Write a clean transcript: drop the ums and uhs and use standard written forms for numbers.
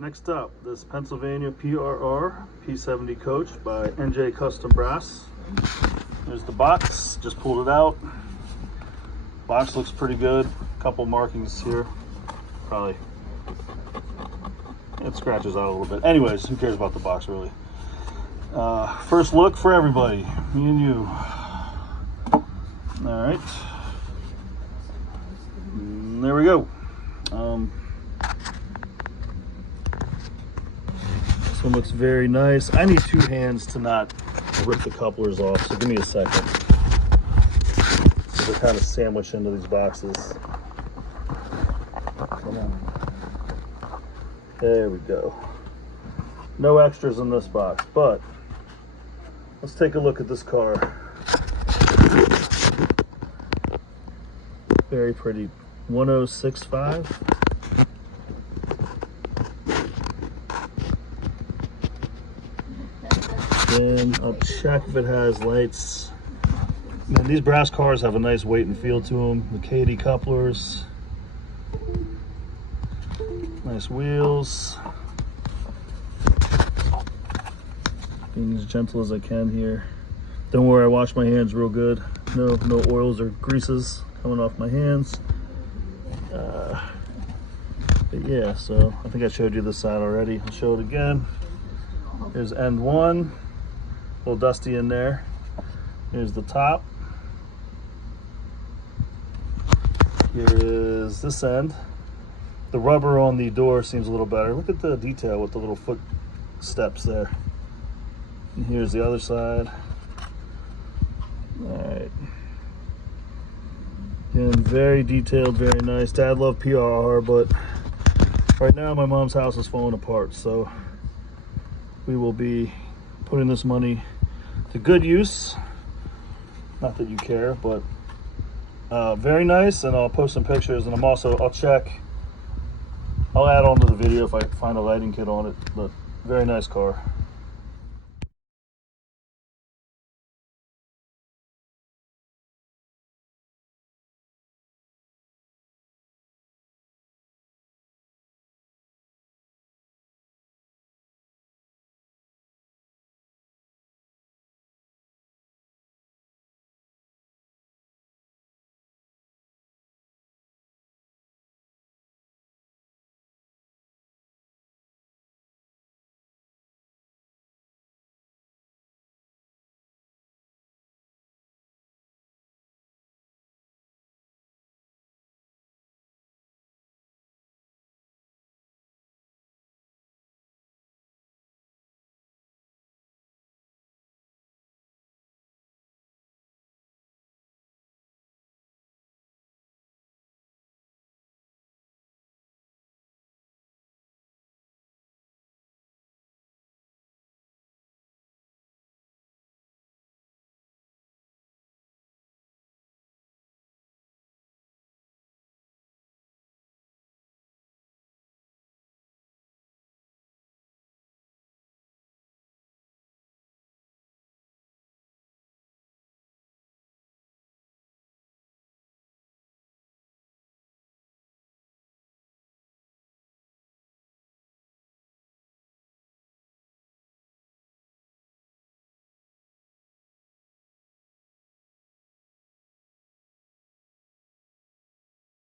Next up, this Pennsylvania PRR P-70 coach by NJ Custom Brass. There's the box, just pulled it out. Box looks pretty good. A couple markings here. Probably, it scratches out a little bit. Anyways, who cares about the box really? First look for everybody, me and you. All right, there we go. This one looks very nice. I need two hands to not rip the couplers off, so give me a second. They're kind of sandwiched into these boxes. Come on. There we go. No extras in this box, but let's take a look at this car. Very pretty. 1065. Then I'll check if it has lights. Man, these brass cars have a nice weight and feel to them. The Katy couplers. Nice wheels. Being as gentle as I can here. Don't worry, I wash my hands real good. No oils or greases coming off my hands. But yeah, so I think I showed you this side already. I'll show it again. Here's end one. A little dusty in there. Here's the top. Here is this end. The rubber on the door seems a little better. Look at the detail with the little foot steps there. And here's the other side. All right. Again, very detailed, very nice. Dad loved PRR, but right now my mom's house is falling apart, so we will be putting this money to good use. Not that you care, but very nice, and I'll post some pictures, and I'll check. I'll add on to the video if I find a lighting kit on it, but very nice car.